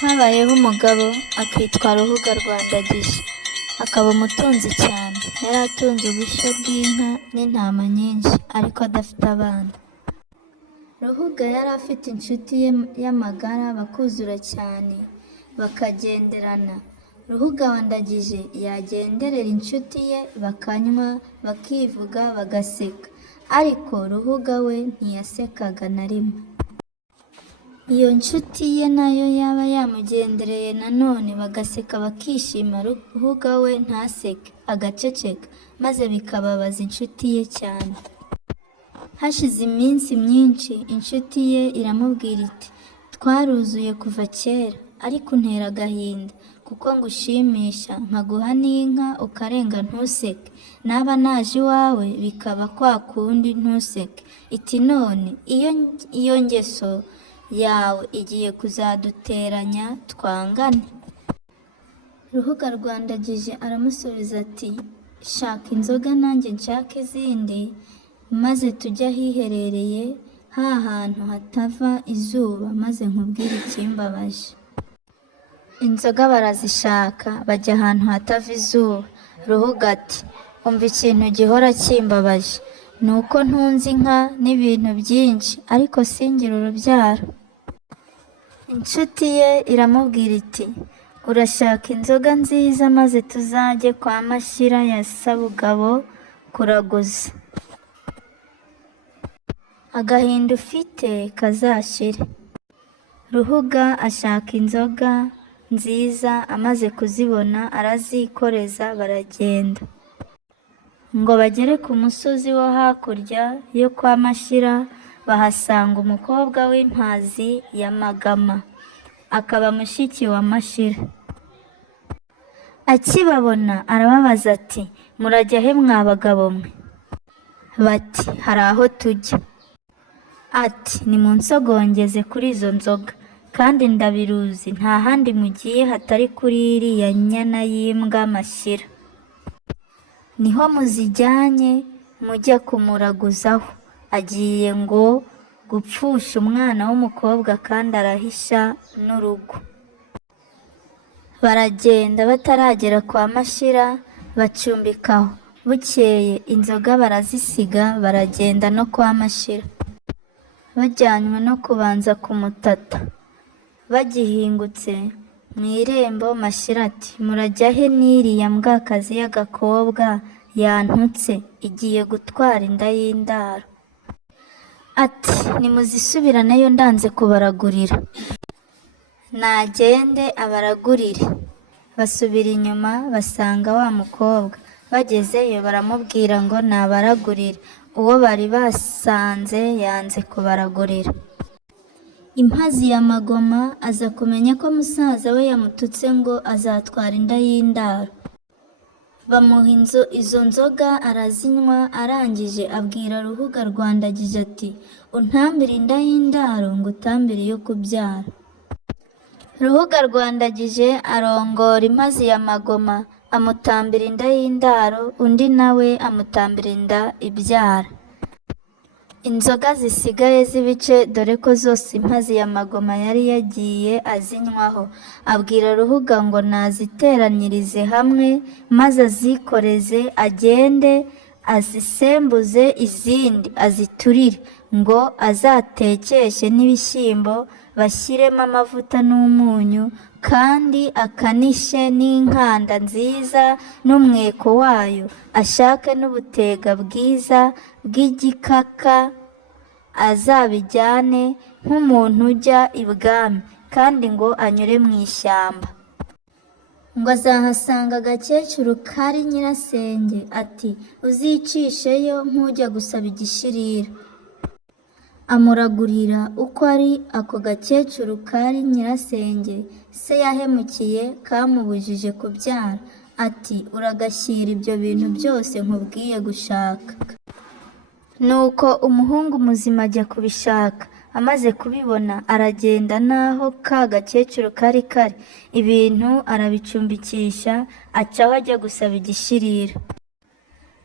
Habayeho umugabo akitwa Ruhuga rwa Ndagije, akaba umutunzi cyane. Yari atunze ubushyo bw'inka n'intama nyinshi, ariko adafite abana. Ruhuga yari afite inshuti ye y'amagara, bakuzura cyane, bakagenderana. Ruhuga wa Ndagije yagenderera inshuti ye, bakanywa, bakivuga, bagaseka, ariko Ruhuga we ntiyasekaga na rimwe. Iyo nshuti ye nayo yaba yamugendereye nanone bagaseka bakishima, Ruhuga we ntaseke, agaceceka, maze bikababaza inshuti ye cyane. Hashize iminsi myinshi, inshuti ye iramubwira iti, twaruzuye kuva kera, ariko untera agahinda, kuko ngushimisha nkaguha n'inka ukarenga ntuseke, naba naje iwawe bikaba kwa kundi ntuseke. Iti none iyo ngeso yawe igiye kuzaduteranya twangane. Ruhuga rwa Ndagije aramusubiza ati, shaka inzoga nanjye nshake izindi, maze tujye ahiherereye hantu hatava izuba, maze nkubwire ikimbabaje. Inzoga barazishaka, bajya ahantu hatava izuba. Ruhuga ati, umva ikintu gihora kimbabaje, ni uko ntunze inka n'ibintu byinshi, ariko singire urubyaro. Inshuti ye iramubwira iti, urashaka inzoga nziza, maze tuzajye kwa Mashyira ya Sabugabo kuraguza, agahinda ufite kazashire. Ruhuga ashaka inzoga nziza, amaze kuzibona arazikoreza, baragenda. Ngo bagere ku musozi wo hakurya yo kwa Mashyira, bahasanga umukobwa w'impazi ya Magama, akaba mushiki wa Mashyira. Akibabona arababaza ati, murajya he mwa bagabo mwe? Bati, hari aho tujya. Ati, nimunsogongeze kuri izo nzoga, kandi ndabiruzi nta handi mugiye hatari kuri iriya nyana y'imbwa Mashyira. Niho muzijyanye mujya kumuraguzaho, agiye ngo gupfusha umwana w'umukobwa, kandi arahisha n'urugo. Baragenda bataragera kwa Mashyira, bacumbikaho. Bukeye inzoga barazisiga, baragenda no kwa Mashyira, bajyanywe no kubanza kumutata. Bagihingutse mu irembo, Mashyira ati, murajya he n'iriya mbwakazi y'agakobwa yantutse, igiye gutwara inda y'indaro? Ati, nimuzisubiraneyo ndanze kubaragurira. Nagende abaragurire. Basubira inyuma basanga wa mukobwa. Bagezeyo baramubwira ngo nabaragurire. Uwo bari basanze yanze kubaragurira. Impazi ya Magoma aza kumenya ko musaza we yamututse ngo azatwara inda y'indaro. Bamuha izo nzoga arazinywa, arangije abwira Ruhuga rwa Ndagije ati, untambire inda y'indaro ngo utambire iyo kubyara. Ruhuga rwa Ndagije arongora impazi ya Magoma, amutambira inda y'indaro, undi nawe amutambira inda ibyara. Inzoga zisigaye z'ibice, dore ko zose impazi ya Magoma yari yagiye azinywaho, abwira Ruhuga ngo naziteranyirize hamwe, maze azikoreze, agende azisembuze izindi aziturire, ngo azatekeshe n'ibishyimbo, bashyiremo amavuta n'umunyu, kandi akanishe n'inkanda nziza n'umweko wayo, ashake n'ubutega bwiza bw'igikaka, azabijyane nk'umuntu ujya ibwami, kandi ngo anyure mu ishyamba, ngo azahasanga agakecuru kari nyirasenge. Ati, uzicisheyo nk'ujya gusaba igishirira. Amuragurira uko ari ako gakecuru kari nyirasenge, se yahemukiye kamubujije kubyara. Ati, uragashyira ibyo bintu byose nkubwiye gushaka. Nuko umuhungu muzima ajya kubishaka, amaze kubibona aragenda n'aho ka gakecuru kari kari, ibintu arabicumbikisha, acaho ajya gusaba igishirira.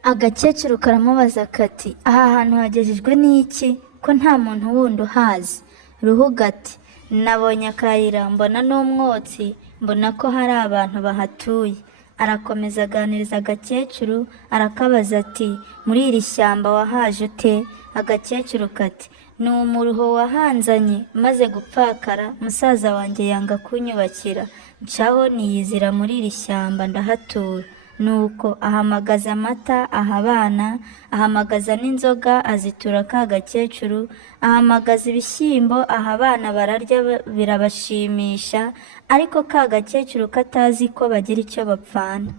Agakecuru karamubaza kati, aha hantu hagejejwe n'iki, ko nta muntu wundi uhazi? Ruhuga ati, Nabonye akayira mbona n'umwotsi, mbona ko hari abantu bahatuye. Arakomeza aganiriza agakecuru, arakabaza ati muri iri shyamba wahaje ute? Agakecuru kati ni umuruho wahanzanye maze gupfakara, musaza wanjye yanga kunyubakira, ncaho niyizira muri iri shyamba ndahatura. Nuko ahamagaza amata aha abana, ahamagaza n'inzoga azitura ka gakecuru, ahamagaza ibishyimbo aha abana bararya birabashimisha, ariko ka gakecuru katazi ko bagira icyo bapfana.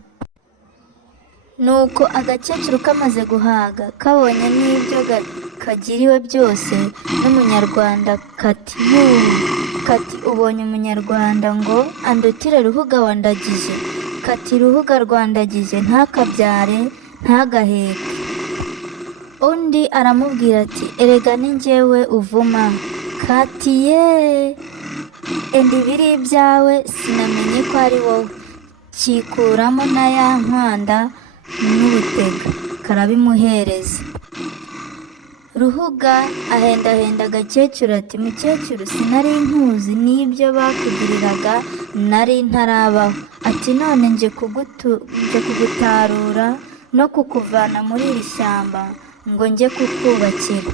Nuko agakecuru kamaze guhaga, kabonye n'ibyo kagiriwe byose n'umunyarwanda kati kati ubonye umunyarwanda ngo andutire Ruhuga wandagije, kati Ruhuga rwandagije ntakabyare ntagaheke. Undi aramubwira ati erega ni njyewe uvuma, kati ye enda ibiri ibyawe sinamenye ko ari wowe, kikuramo na ya nkwanda n'ubutega karabimuhereza. Ruhuga ahendahenda agakecuru ati mukecuru sinari nkuzi n'ibyo bakugiriraga nari ntarabaho, ati none nje kugutarura no kukuvana muri iri shyamba ngo njye kukubakira.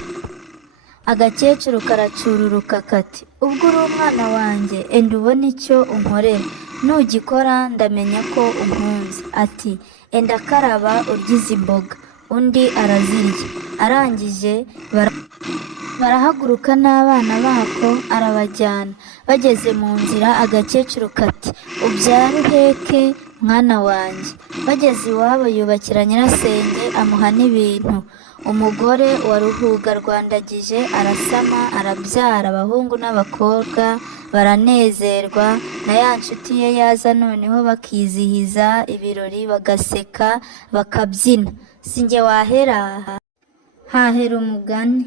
Agakecuru karacururuka kati ubwo uri umwana wanjye enda ubone icyo unkorera, nugikora ndamenya ko unkunze. Ati enda karaba uryize imboga. Undi arazirya, arangije barahaguruka n'abana bako arabajyana. Bageze mu nzira agakecuru kati ubyara uheke mwana wanjye. Bageze iwabo yubakira nyirasenge amuha n'ibintu. Umugore wa Ruhuga rwandagije arasama arabyara abahungu n'abakobwa, baranezerwa. Na ya nshuti ye yaza noneho bakizihiza ibirori, bagaseka bakabyina. Sinjye wahera hahera umugani.